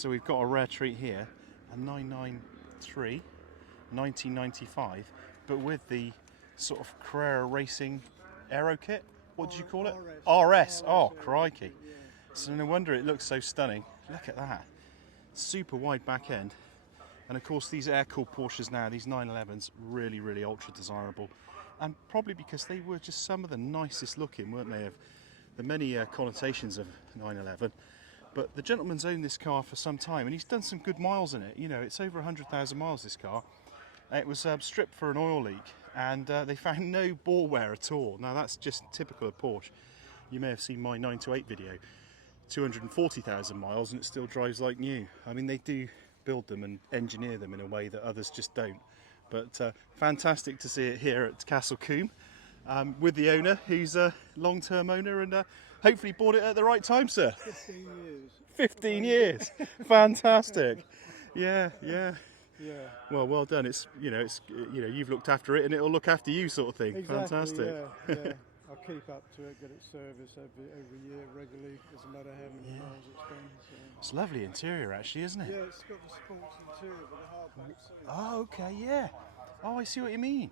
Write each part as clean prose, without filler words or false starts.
So we've got a rare treat here, a 993 1995, but with the sort of Carrera Racing Aero kit. What did you call it? RS. Oh, crikey. So no wonder it looks so stunning. Look at that. Super wide back end. And of course these air-cooled Porsches now, these 911s, really, really ultra desirable. And probably because they were just some of the nicest looking, weren't they, of the many connotations of 911. But the gentleman's owned this car for some time and he's done some good miles in it. You know, it's over 100,000 miles, this car. It was stripped for an oil leak and they found no bore wear at all. Now that's just typical of Porsche. You may have seen my 928 video, 240,000 miles and it still drives like new. I mean, they do build them and engineer them in a way that others just don't. But fantastic to see it here at Castle Combe with the owner, who's a long-term owner and hopefully bought it at the right time, sir. 15 years. 15 years. Fantastic. Yeah. Yeah. Well done. It's you've looked after it and it'll look after you, sort of thing. Exactly, Fantastic. Yeah. I'll keep up to it, get it serviced every year regularly. Doesn't matter how many miles it's done. So. It's lovely interior, actually, isn't it? Yeah, it's got the sports interior with a hardback seat. Oh, okay, yeah. Oh, I see what you mean.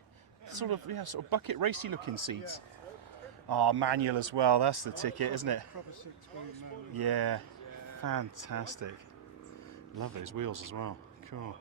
Sort of bucket racy looking seats. Oh, manual as well. That's the ticket, isn't it? Proper 6-speed manual. Yeah. Fantastic. Love those wheels as well. Cool.